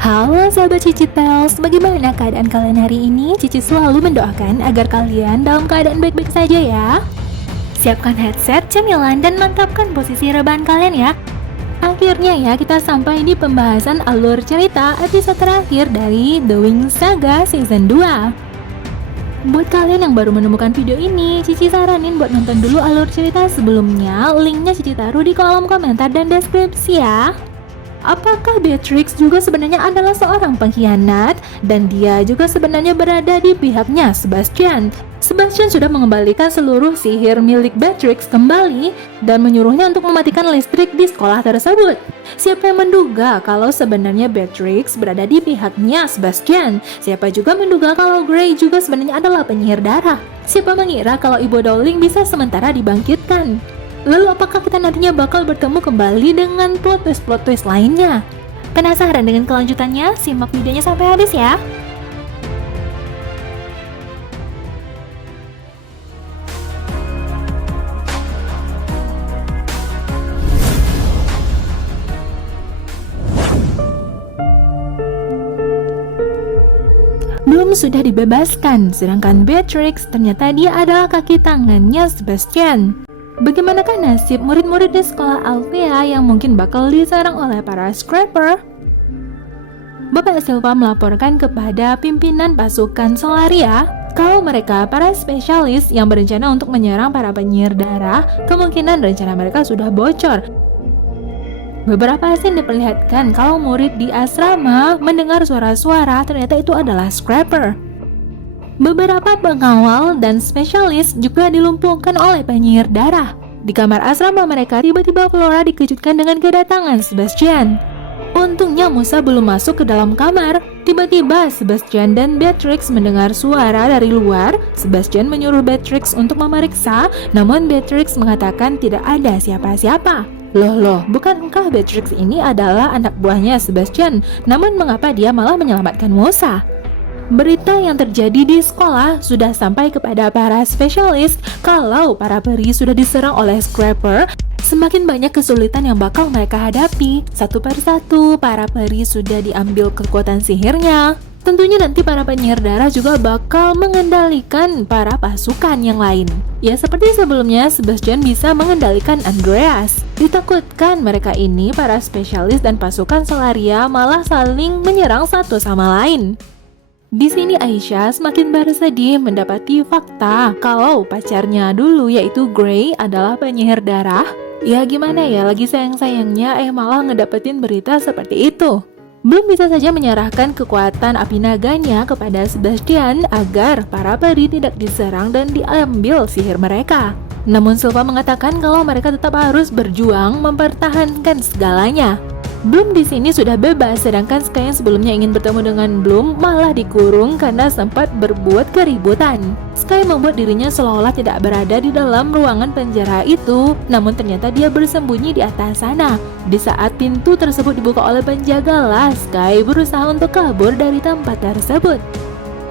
Halo sahabat Cici Tales, bagaimana keadaan kalian hari ini? Cici selalu mendoakan agar kalian dalam keadaan baik-baik saja ya. Siapkan headset, cemilan, dan mantapkan posisi rebahan kalian ya. Akhirnya ya kita sampai di pembahasan alur cerita episode terakhir dari The Wings Saga Season 2. Buat kalian yang baru menemukan video ini, Cici saranin buat nonton dulu alur cerita sebelumnya. Linknya Cici taruh di kolom komentar dan deskripsi ya. Apakah Beatrix juga sebenarnya adalah seorang pengkhianat dan dia juga sebenarnya berada di pihaknya Sebastian? Sebastian sudah mengembalikan seluruh sihir milik Beatrix kembali dan menyuruhnya untuk mematikan listrik di sekolah tersebut. Siapa yang menduga kalau sebenarnya Beatrix berada di pihaknya Sebastian? Siapa juga menduga kalau Grey juga sebenarnya adalah penyihir darah? Siapa mengira kalau Ibu Dowling bisa sementara dibangkitkan? Lalu apakah kita nantinya bakal bertemu kembali dengan plot twist lainnya? Penasaran dengan kelanjutannya? Simak videonya sampai habis ya! Bloom sudah dibebaskan, sedangkan Beatrix ternyata dia adalah kaki tangannya Sebastian. Bagaimanakah nasib murid-murid di sekolah Althea yang mungkin bakal diserang oleh para Scraper? Bapak Silva melaporkan kepada pimpinan pasukan Solaria kalau mereka para spesialis yang berencana untuk menyerang para penyihir darah, kemungkinan rencana mereka sudah bocor. Beberapa scene diperlihatkan kalau murid di asrama mendengar suara-suara, ternyata itu adalah Scraper. Beberapa pengawal dan spesialis juga dilumpuhkan oleh penyihir darah. Di kamar asrama mereka, tiba-tiba Flora dikejutkan dengan kedatangan Sebastian. Untungnya Musa belum masuk ke dalam kamar. Tiba-tiba Sebastian dan Beatrix mendengar suara dari luar. Sebastian menyuruh Beatrix untuk memeriksa, namun Beatrix mengatakan tidak ada siapa-siapa. Loh, bukankah Beatrix ini adalah anak buahnya Sebastian? Namun mengapa dia malah menyelamatkan Musa? Berita yang terjadi di sekolah sudah sampai kepada para spesialis kalau para peri sudah diserang oleh Scraper. Semakin banyak kesulitan yang bakal mereka hadapi. Satu persatu para peri sudah diambil kekuatan sihirnya. Tentunya nanti para penyihir darah juga bakal mengendalikan para pasukan yang lain. Ya seperti sebelumnya Sebastian bisa mengendalikan Andreas. Ditakutkan mereka ini para spesialis dan pasukan Solaria malah saling menyerang satu sama lain. Di sini Aisyah semakin bersedih mendapati fakta kalau pacarnya dulu yaitu Grey adalah penyihir darah. Ya gimana ya, lagi sayang-sayangnya malah ngedapetin berita seperti itu. Belum bisa saja menyerahkan kekuatan api naganya kepada Sebastian agar para peri tidak diserang dan diambil sihir mereka. Namun Silva mengatakan kalau mereka tetap harus berjuang mempertahankan segalanya. Bloom di sini sudah bebas, sedangkan Sky yang sebelumnya ingin bertemu dengan Bloom malah dikurung karena sempat berbuat keributan. Sky membuat dirinya seolah-olah tidak berada di dalam ruangan penjara itu, namun ternyata dia bersembunyi di atas sana. Di saat pintu tersebut dibuka oleh penjaga, Sky berusaha untuk kabur dari tempat tersebut.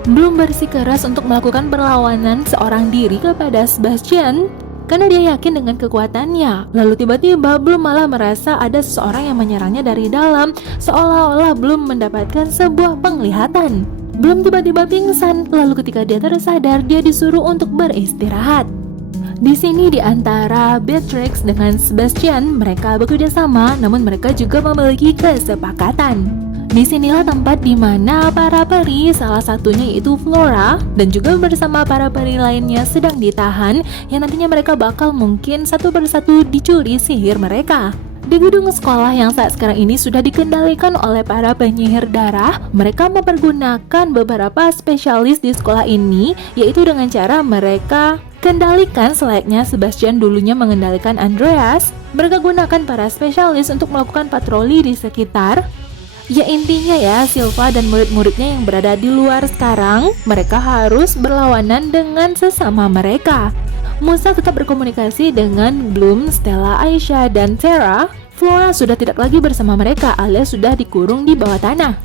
Bloom bersikeras untuk melakukan perlawanan seorang diri kepada Sebastian karena dia yakin dengan kekuatannya. Lalu tiba-tiba Bloom malah merasa ada seseorang yang menyerangnya dari dalam, seolah-olah Bloom mendapatkan sebuah penglihatan. Bloom tiba-tiba pingsan, lalu ketika dia tersadar, dia disuruh untuk beristirahat. Di sini di antara Beatrix dengan Sebastian, mereka bekerja sama, namun mereka juga memiliki kesepakatan. Disinilah tempat di mana para peri, salah satunya yaitu Flora, dan juga bersama para peri lainnya sedang ditahan, yang nantinya mereka bakal mungkin satu persatu dicuri sihir mereka. Di gedung sekolah yang saat sekarang ini sudah dikendalikan oleh para penyihir darah, mereka mempergunakan beberapa spesialis di sekolah ini, yaitu dengan cara mereka kendalikan selayaknya Sebastian dulunya mengendalikan Andreas. Mereka gunakan para spesialis untuk melakukan patroli di sekitar. Ya intinya ya, Silva dan murid-muridnya yang berada di luar sekarang, mereka harus berlawanan dengan sesama mereka. Musa tetap berkomunikasi dengan Bloom, Stella, Aisyah, dan Sarah. Flora sudah tidak lagi bersama mereka alias sudah dikurung di bawah tanah.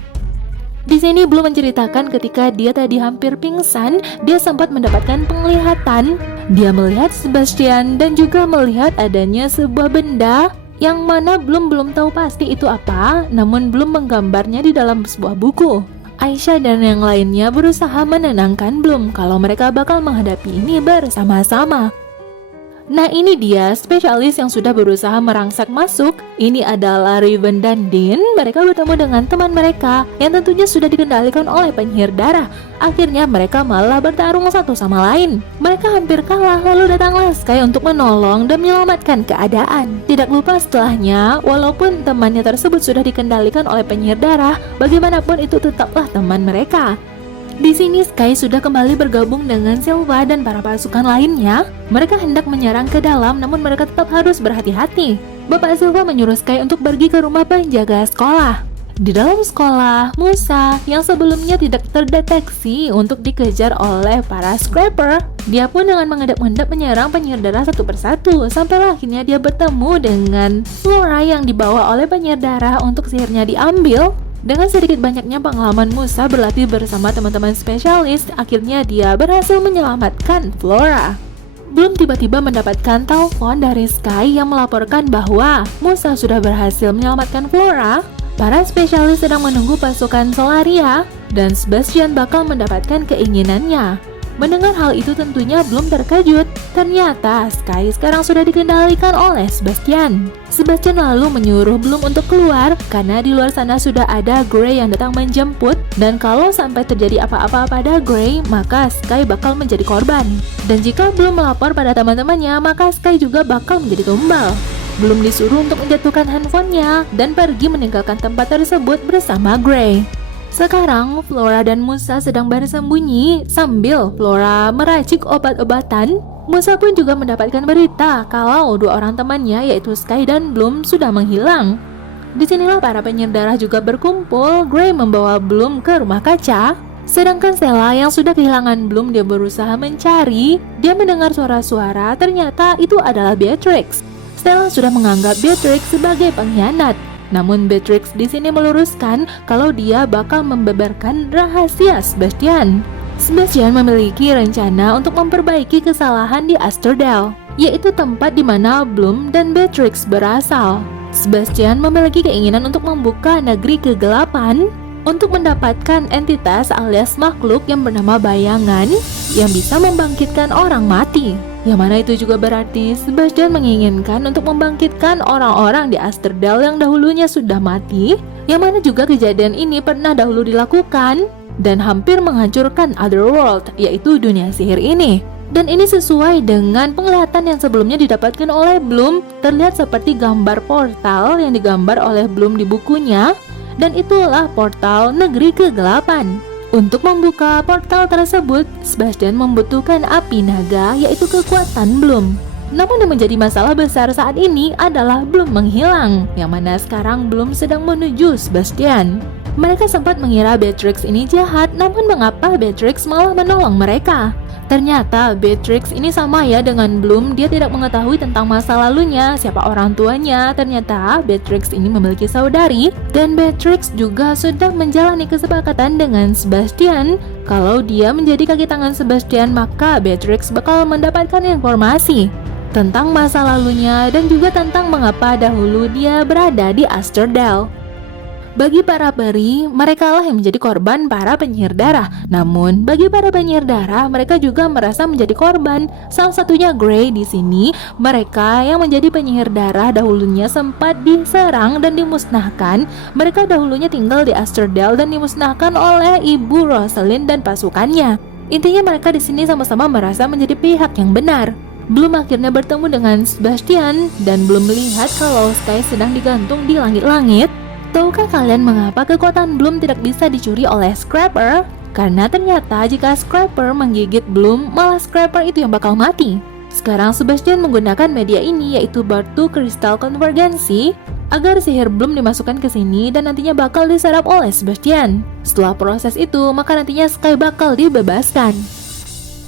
Di sini Bloom menceritakan ketika dia tadi hampir pingsan, dia sempat mendapatkan penglihatan. Dia melihat Sebastian dan juga melihat adanya sebuah benda yang mana belum tahu pasti itu apa, namun belum menggambarnya di dalam sebuah buku. Aisyah dan yang lainnya berusaha menenangkan Bloom kalau mereka bakal menghadapi ini bersama-sama. Nah, ini dia spesialis yang sudah berusaha merangsek masuk. Ini adalah Raven dan Dean. Mereka bertemu dengan teman mereka yang tentunya sudah dikendalikan oleh penyihir darah. Akhirnya mereka malah bertarung satu sama lain. Mereka hampir kalah, lalu datanglah Sky untuk menolong dan menyelamatkan keadaan. Tidak lupa setelahnya, walaupun temannya tersebut sudah dikendalikan oleh penyihir darah, bagaimanapun itu tetaplah teman mereka. Di sini Sky sudah kembali bergabung dengan Silva dan para pasukan lainnya. Mereka hendak menyerang ke dalam, namun mereka tetap harus berhati-hati. Bapak Silva menyuruh Sky untuk pergi ke rumah penjaga sekolah. Di dalam sekolah, Musa yang sebelumnya tidak terdeteksi untuk dikejar oleh para scrapper, dia pun dengan mengendap-endap menyerang penyihir darah satu persatu, sampai akhirnya dia bertemu dengan Flora yang dibawa oleh penyihir darah untuk sihirnya diambil. Dengan sedikit banyaknya pengalaman Musa berlatih bersama teman-teman spesialis, akhirnya dia berhasil menyelamatkan Flora. Bloom tiba-tiba mendapatkan telepon dari Sky yang melaporkan bahwa Musa sudah berhasil menyelamatkan Flora. Para spesialis sedang menunggu pasukan Solaria dan Sebastian bakal mendapatkan keinginannya. Mendengar hal itu tentunya Bloom terkejut. Ternyata Sky sekarang sudah dikendalikan oleh Sebastian. Sebastian lalu menyuruh Bloom untuk keluar karena di luar sana sudah ada Grey yang datang menjemput, dan kalau sampai terjadi apa-apa pada Grey, maka Sky bakal menjadi korban. Dan jika Bloom melapor pada teman-temannya, maka Sky juga bakal menjadi tumbal. Bloom disuruh untuk menjatuhkan handphonenya dan pergi meninggalkan tempat tersebut bersama Grey. Sekarang Flora dan Musa sedang bersembunyi sambil Flora meracik obat-obatan. Musa pun juga mendapatkan berita kalau dua orang temannya yaitu Sky dan Bloom sudah menghilang. Disinilah para penyihir darah juga berkumpul. Grey membawa Bloom ke rumah kaca, sedangkan Stella yang sudah kehilangan Bloom dia berusaha mencari. Dia mendengar suara-suara, ternyata itu adalah Beatrix. Stella sudah menganggap Beatrix sebagai pengkhianat. Namun Beatrix di sini meluruskan kalau dia bakal membeberkan rahasia Sebastian. Sebastian memiliki rencana untuk memperbaiki kesalahan di Asterdale, yaitu tempat di mana Bloom dan Beatrix berasal. Sebastian memiliki keinginan untuk membuka negeri kegelapan untuk mendapatkan entitas alias makhluk yang bernama bayangan yang bisa membangkitkan orang mati. Yang mana itu juga berarti Sebastian menginginkan untuk membangkitkan orang-orang di Asterdale yang dahulunya sudah mati, yang mana juga kejadian ini pernah dahulu dilakukan dan hampir menghancurkan Otherworld, yaitu dunia sihir ini. Dan ini sesuai dengan penglihatan yang sebelumnya didapatkan oleh Bloom, terlihat seperti gambar portal yang digambar oleh Bloom di bukunya, dan itulah portal negeri kegelapan. Untuk membuka portal tersebut, Sebastian membutuhkan api naga, yaitu kekuatan Bloom. Namun yang menjadi masalah besar saat ini adalah Bloom menghilang, yang mana sekarang Bloom sedang menuju Sebastian. Mereka sempat mengira Beatrix ini jahat, namun mengapa Beatrix malah menolong mereka? Ternyata Beatrix ini sama ya dengan Bloom, dia tidak mengetahui tentang masa lalunya, siapa orang tuanya. Ternyata Beatrix ini memiliki saudari, dan Beatrix juga sudah menjalani kesepakatan dengan Sebastian. Kalau dia menjadi kaki tangan Sebastian, maka Beatrix bakal mendapatkan informasi tentang masa lalunya dan juga tentang mengapa dahulu dia berada di Asterdale. Bagi para peri, mereka lah yang menjadi korban para penyihir darah. Namun, bagi para penyihir darah, mereka juga merasa menjadi korban. Salah satunya Grey di sini. Mereka yang menjadi penyihir darah dahulunya sempat diserang dan dimusnahkan. Mereka dahulunya tinggal di Asterdale dan dimusnahkan oleh Ibu Rosalind dan pasukannya. Intinya mereka di sini sama-sama merasa menjadi pihak yang benar. Bloom akhirnya bertemu dengan Sebastian dan belum melihat kalau Sky sedang digantung di langit-langit. Tahukah kalian mengapa kekuatan Bloom tidak bisa dicuri oleh Scrapper? Karena ternyata jika Scrapper menggigit Bloom, malah Scrapper itu yang bakal mati. Sekarang Sebastian menggunakan media ini, yaitu batu kristal konvergensi, agar sihir Bloom dimasukkan ke sini dan nantinya bakal diserap oleh Sebastian. Setelah proses itu, maka nantinya Sky bakal dibebaskan.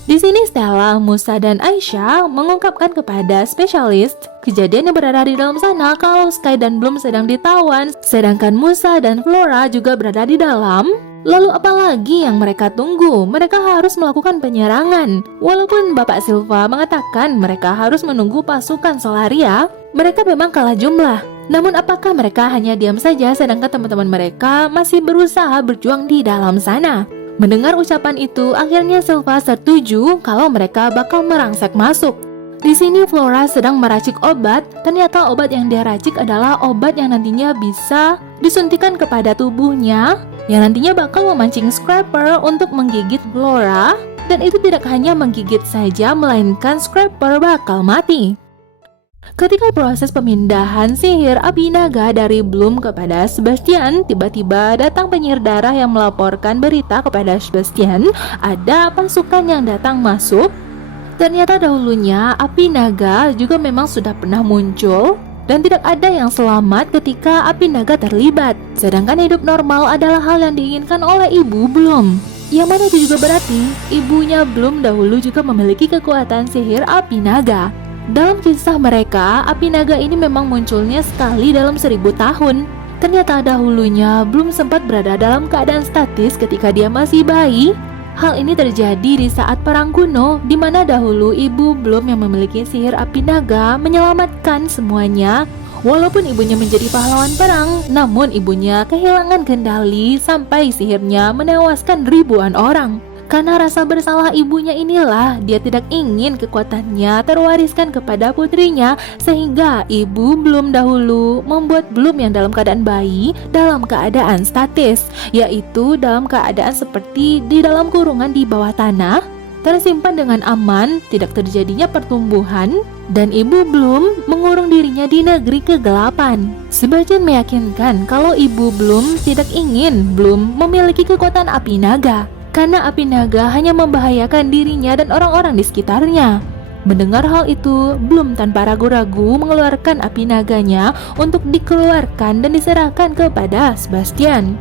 Di sini Stella, Musa, dan Aisyah mengungkapkan kepada spesialis kejadian yang berada di dalam sana kalau Sky dan Bloom sedang ditawan, sedangkan Musa dan Flora juga berada di dalam. Lalu apalagi yang mereka tunggu? Mereka harus melakukan penyerangan. Walaupun Bapak Silva mengatakan mereka harus menunggu pasukan Solaria, Mereka memang kalah jumlah. Namun apakah mereka hanya diam saja sedangkan teman-teman mereka masih berusaha berjuang di dalam sana? Mendengar ucapan itu, akhirnya Silva setuju kalau mereka bakal merangsek masuk. Di sini Flora sedang meracik obat. Ternyata obat yang dia racik adalah obat yang nantinya bisa disuntikan kepada tubuhnya, yang nantinya bakal memancing Scrapper untuk menggigit Flora. Dan itu tidak hanya menggigit saja, melainkan Scrapper bakal mati. Ketika proses pemindahan sihir api naga dari Bloom kepada Sebastian, tiba-tiba datang penyihir darah yang melaporkan berita kepada Sebastian ada pasukan yang datang masuk. Ternyata dahulunya api naga juga memang sudah pernah muncul dan tidak ada yang selamat ketika api naga terlibat. Sedangkan hidup normal adalah hal yang diinginkan oleh ibu Bloom. Yang mana itu juga berarti ibunya Bloom dahulu juga memiliki kekuatan sihir api naga. Dalam kisah mereka, api naga ini memang munculnya sekali dalam 1000 tahun. Ternyata dahulunya Bloom sempat berada dalam keadaan statis ketika dia masih bayi. Hal ini terjadi di saat perang kuno, di mana dahulu ibu Bloom yang memiliki sihir api naga menyelamatkan semuanya. Walaupun ibunya menjadi pahlawan perang, namun ibunya kehilangan kendali sampai sihirnya menewaskan ribuan orang. Karena rasa bersalah ibunya inilah, dia tidak ingin kekuatannya terwariskan kepada putrinya, sehingga ibu Bloom dahulu membuat Bloom yang dalam keadaan bayi dalam keadaan statis, yaitu dalam keadaan seperti di dalam kurungan di bawah tanah, tersimpan dengan aman, tidak terjadinya pertumbuhan, dan ibu Bloom mengurung dirinya di negeri kegelapan. Sebastian meyakinkan kalau ibu Bloom tidak ingin Bloom memiliki kekuatan api naga, karena api naga hanya membahayakan dirinya dan orang-orang di sekitarnya. Mendengar hal itu, Bloom tanpa ragu-ragu mengeluarkan api naganya untuk dikeluarkan dan diserahkan kepada Sebastian.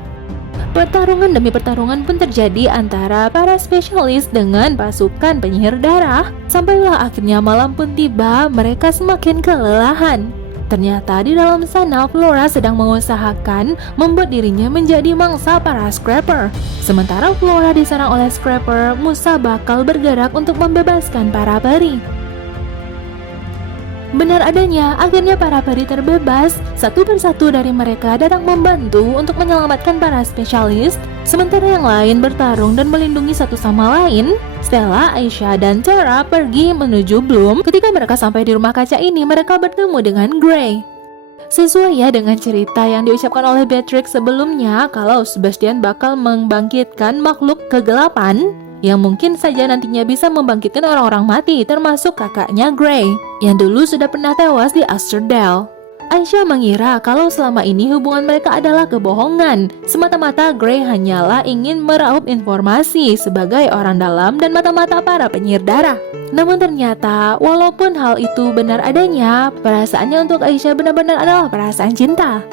Pertarungan demi pertarungan pun terjadi antara para spesialis dengan pasukan penyihir darah. Sampailah akhirnya malam pun tiba, mereka semakin kelelahan. Ternyata di dalam sana Flora sedang mengusahakan membuat dirinya menjadi mangsa para Scrapper. Sementara Flora diserang oleh Scrapper, Musa bakal bergerak untuk membebaskan para peri. Benar adanya, akhirnya para peri terbebas. Satu persatu dari mereka datang membantu untuk menyelamatkan para spesialis, sementara yang lain bertarung dan melindungi satu sama lain. Stella, Aisyah, dan Tara pergi menuju Bloom. Ketika mereka sampai di rumah kaca ini, mereka bertemu dengan Grey. Sesuai ya dengan cerita yang diucapkan oleh Beatrix sebelumnya, kalau Sebastian bakal membangkitkan makhluk kegelapan yang mungkin saja nantinya bisa membangkitkan orang-orang mati, termasuk kakaknya Grey yang dulu sudah pernah tewas di Asterdale. Aisyah mengira kalau selama ini hubungan mereka adalah kebohongan. Semata-mata Grey hanyalah ingin meraup informasi sebagai orang dalam dan mata-mata para penyihir darah. Namun ternyata walaupun hal itu benar adanya, perasaannya untuk Aisyah benar-benar adalah perasaan cinta.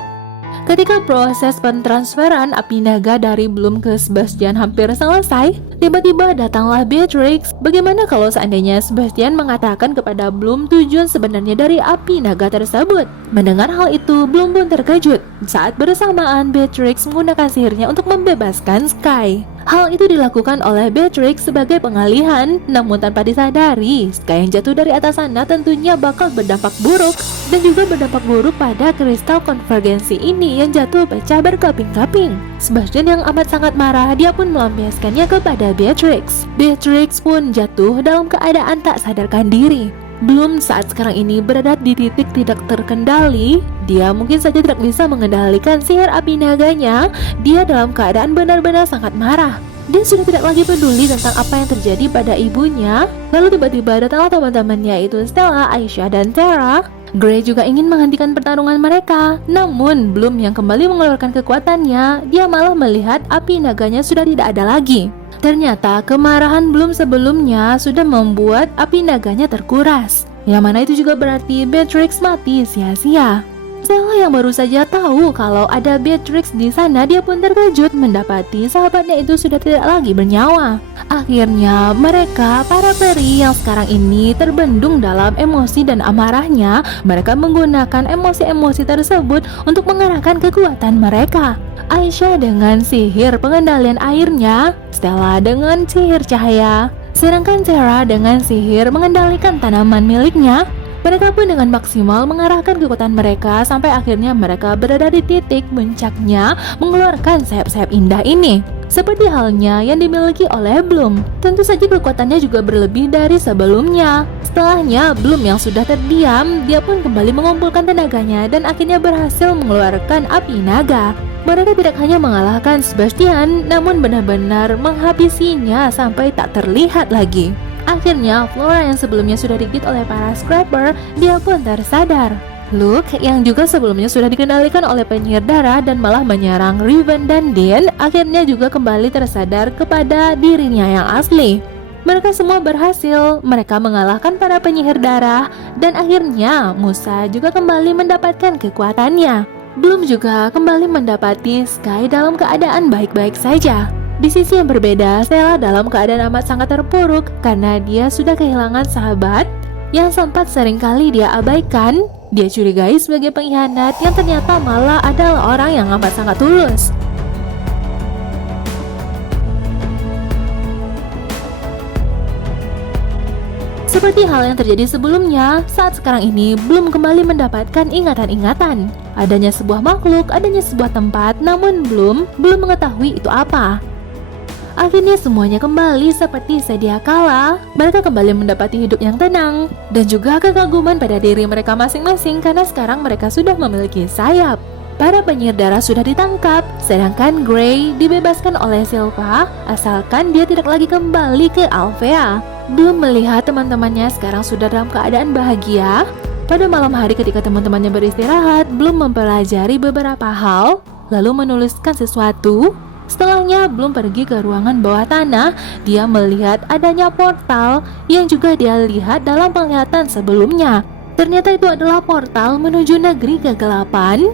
Ketika proses pentransferan api naga dari Bloom ke Sebastian hampir selesai, tiba-tiba datanglah Beatrix. Bagaimana kalau seandainya Sebastian mengatakan kepada Bloom tujuan sebenarnya dari api naga tersebut? Mendengar hal itu, Bloom pun terkejut. Saat bersamaan, Beatrix menggunakan sihirnya untuk membebaskan Sky. Hal itu dilakukan oleh Beatrix sebagai pengalihan, namun tanpa disadari, Sky yang jatuh dari atas sana tentunya bakal berdampak buruk, dan juga berdampak buruk pada kristal konvergensi ini yang jatuh pecah berkeping-keping. Sebastian yang amat sangat marah, dia pun melampiaskannya kepada Beatrix. Beatrix pun jatuh dalam keadaan tak sadarkan diri. Bloom saat sekarang ini berada di titik tidak terkendali. Dia mungkin saja tidak bisa mengendalikan sihir api naganya. Dia dalam keadaan benar-benar sangat marah. Dia sudah tidak lagi peduli tentang apa yang terjadi pada ibunya. Lalu tiba-tiba datanglah teman-temannya, yaitu Stella, Aisyah, dan Tara. Grey juga ingin menghentikan pertarungan mereka. Namun Bloom yang kembali mengeluarkan kekuatannya, dia malah melihat api naganya sudah tidak ada lagi. Ternyata kemarahan Bloom sebelumnya sudah membuat api naganya terkuras, yang mana itu juga berarti Beatrix mati sia-sia. Stella yang baru saja tahu kalau ada Beatrix di sana, dia pun terkejut mendapati sahabatnya itu sudah tidak lagi bernyawa. Akhirnya mereka, para peri yang sekarang ini terbendung dalam emosi dan amarahnya, mereka menggunakan emosi-emosi tersebut untuk mengerahkan kekuatan mereka. Aisyah dengan sihir pengendalian airnya, Stella dengan sihir cahaya, sedangkan Tara dengan sihir mengendalikan tanaman miliknya. Mereka pun dengan maksimal mengarahkan kekuatan mereka sampai akhirnya mereka berada di titik puncaknya mengeluarkan sayap-sayap indah ini. Seperti halnya yang dimiliki oleh Bloom. Tentu saja kekuatannya juga berlebih dari sebelumnya. Setelahnya, Bloom yang sudah terdiam, dia pun kembali mengumpulkan tenaganya dan akhirnya berhasil mengeluarkan api naga. Mereka tidak hanya mengalahkan Sebastian, namun benar-benar menghabisinya sampai tak terlihat lagi. Akhirnya, Flora yang sebelumnya sudah digigit oleh para Scrapper, dia pun tersadar. Luke yang juga sebelumnya sudah dikendalikan oleh penyihir darah dan malah menyerang Riven dan Dean, akhirnya juga kembali tersadar kepada dirinya yang asli. Mereka semua berhasil, mereka mengalahkan para penyihir darah, dan akhirnya Musa juga kembali mendapatkan kekuatannya. Bloom juga kembali mendapati Sky dalam keadaan baik-baik saja. Di sisi yang berbeda, Stella dalam keadaan amat sangat terpuruk karena dia sudah kehilangan sahabat yang sempat seringkali dia abaikan. Dia curigai sebagai pengkhianat yang ternyata malah adalah orang yang amat sangat tulus. Seperti hal yang terjadi sebelumnya, saat sekarang ini belum kembali mendapatkan ingatan-ingatan. Adanya sebuah makhluk, adanya sebuah tempat, namun belum mengetahui itu apa. Akhirnya semuanya kembali seperti sedia kala. Mereka kembali mendapati hidup yang tenang dan juga kekaguman pada diri mereka masing-masing karena sekarang mereka sudah memiliki sayap. Para penyihir darah sudah ditangkap, sedangkan Grey dibebaskan oleh Silva asalkan dia tidak lagi kembali ke Alfea. Belum melihat teman-temannya sekarang sudah dalam keadaan bahagia. Pada malam hari ketika teman-temannya beristirahat, belum mempelajari beberapa hal, lalu menuliskan sesuatu. Setelahnya belum pergi ke ruangan bawah tanah, dia melihat adanya portal yang juga dia lihat dalam penglihatan sebelumnya. Ternyata itu adalah portal menuju negeri kegelapan.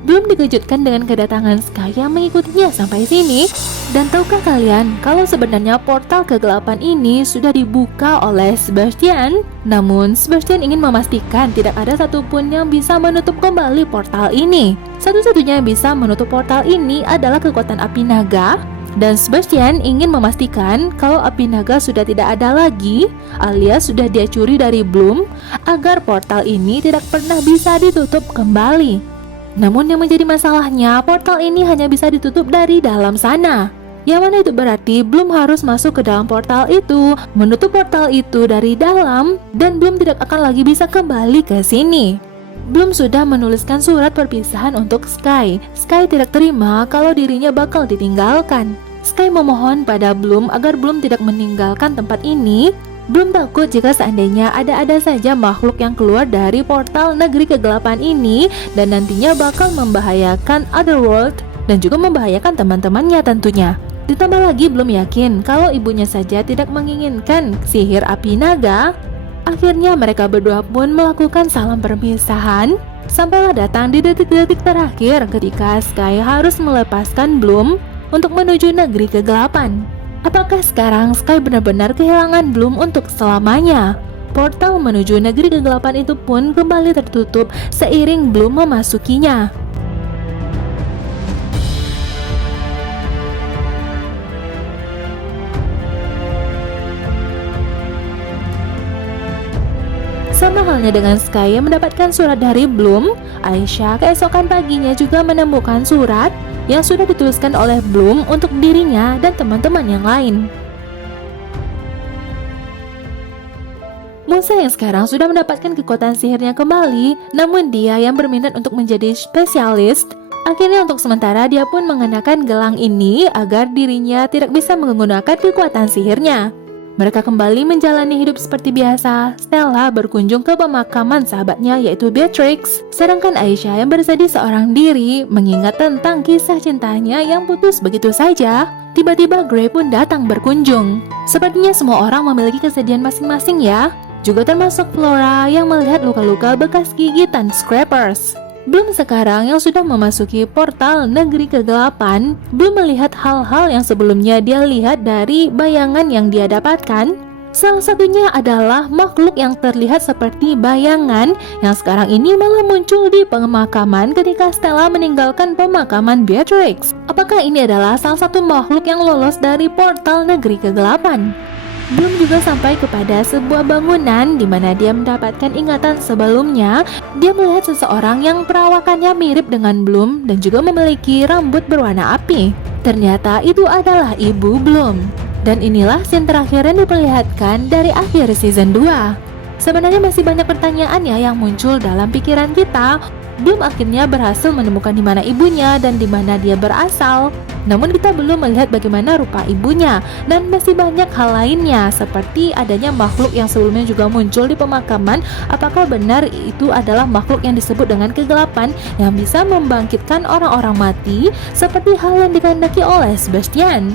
Belum dikejutkan dengan kedatangan Sky yang mengikutinya sampai sini. Dan tahukah kalian kalau sebenarnya portal kegelapan ini sudah dibuka oleh Sebastian? Namun Sebastian ingin memastikan tidak ada satupun yang bisa menutup kembali portal ini. Satu-satunya yang bisa menutup portal ini adalah kekuatan api naga. Dan Sebastian ingin memastikan kalau api naga sudah tidak ada lagi, alias sudah dia curi dari Bloom, agar portal ini tidak pernah bisa ditutup kembali. Namun yang menjadi masalahnya, portal ini hanya bisa ditutup dari dalam sana. Yang mana itu berarti Bloom harus masuk ke dalam portal itu, menutup portal itu dari dalam, dan Bloom tidak akan lagi bisa kembali ke sini. Bloom sudah menuliskan surat perpisahan untuk Sky. Sky tidak terima kalau dirinya bakal ditinggalkan. Sky memohon pada Bloom agar Bloom tidak meninggalkan tempat ini. Bloom takut jika seandainya ada saja makhluk yang keluar dari portal negeri kegelapan ini dan nantinya bakal membahayakan Otherworld dan juga membahayakan teman-temannya tentunya. Ditambah lagi belum yakin kalau ibunya saja tidak menginginkan sihir api naga. Akhirnya mereka berdua pun melakukan salam perpisahan. Sampailah datang di detik-detik terakhir ketika Sky harus melepaskan Bloom untuk menuju negeri kegelapan. Apakah sekarang Sky benar-benar kehilangan Bloom untuk selamanya? Portal menuju negeri kegelapan itu pun kembali tertutup seiring Bloom memasukinya. Sama halnya dengan Sky yang mendapatkan surat dari Bloom, Aisyah keesokan paginya juga menemukan surat yang sudah dituliskan oleh Bloom untuk dirinya dan teman-teman yang lain. Musa yang sekarang sudah mendapatkan kekuatan sihirnya kembali, namun dia yang berminat untuk menjadi spesialis. Akhirnya untuk sementara dia pun mengenakan gelang ini agar dirinya tidak bisa menggunakan kekuatan sihirnya. Mereka kembali menjalani hidup seperti biasa. Stella berkunjung ke pemakaman sahabatnya yaitu Beatrix, sedangkan Aisyah yang bersedih seorang diri mengingat tentang kisah cintanya yang putus begitu saja. Tiba-tiba Grey pun datang berkunjung. Sepertinya semua orang memiliki kesedihan masing-masing ya, juga termasuk Flora yang melihat luka-luka bekas gigitan Scrappers. Bloom sekarang yang sudah memasuki portal negeri kegelapan, belum melihat hal-hal yang sebelumnya dia lihat dari bayangan yang dia dapatkan. Salah satunya adalah makhluk yang terlihat seperti bayangan yang sekarang ini malah muncul di pemakaman ketika Stella meninggalkan pemakaman Beatrix. Apakah ini adalah salah satu makhluk yang lolos dari portal negeri kegelapan? Belum juga sampai kepada sebuah bangunan di mana dia mendapatkan ingatan sebelumnya. Dia melihat seseorang yang perawakannya mirip dengan Bloom dan juga memiliki rambut berwarna api. Ternyata itu adalah ibu Bloom. Dan inilah scene terakhir yang diperlihatkan dari akhir season 2. Sebenarnya masih banyak pertanyaan ya yang muncul dalam pikiran kita. Bloom akhirnya berhasil menemukan di mana ibunya dan di mana dia berasal. Namun kita belum melihat bagaimana rupa ibunya, dan masih banyak hal lainnya seperti adanya makhluk yang sebelumnya juga muncul di pemakaman. Apakah benar itu adalah makhluk yang disebut dengan kegelapan yang bisa membangkitkan orang-orang mati seperti hal yang dikehendaki oleh Sebastian?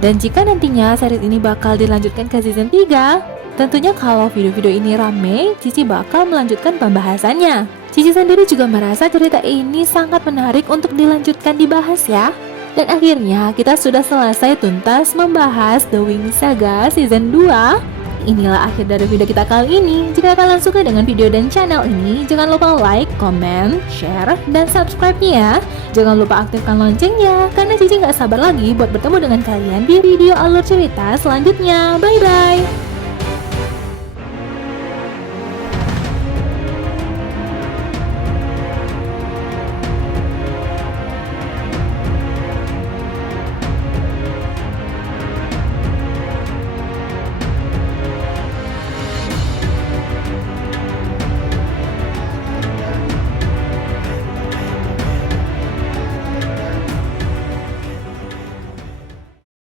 Dan jika nantinya series ini bakal dilanjutkan ke season 3, tentunya kalau video-video ini rame, Cici bakal melanjutkan pembahasannya. Cici sendiri juga merasa cerita ini sangat menarik untuk dilanjutkan dibahas ya. Dan akhirnya kita sudah selesai tuntas membahas The Wings Saga Season 2. Inilah akhir dari video kita kali ini. Jika kalian suka dengan video dan channel ini, jangan lupa like, comment, share, dan subscribe-nya ya. Jangan lupa aktifkan loncengnya, karena Cici gak sabar lagi buat bertemu dengan kalian di video alur cerita selanjutnya. Bye-bye!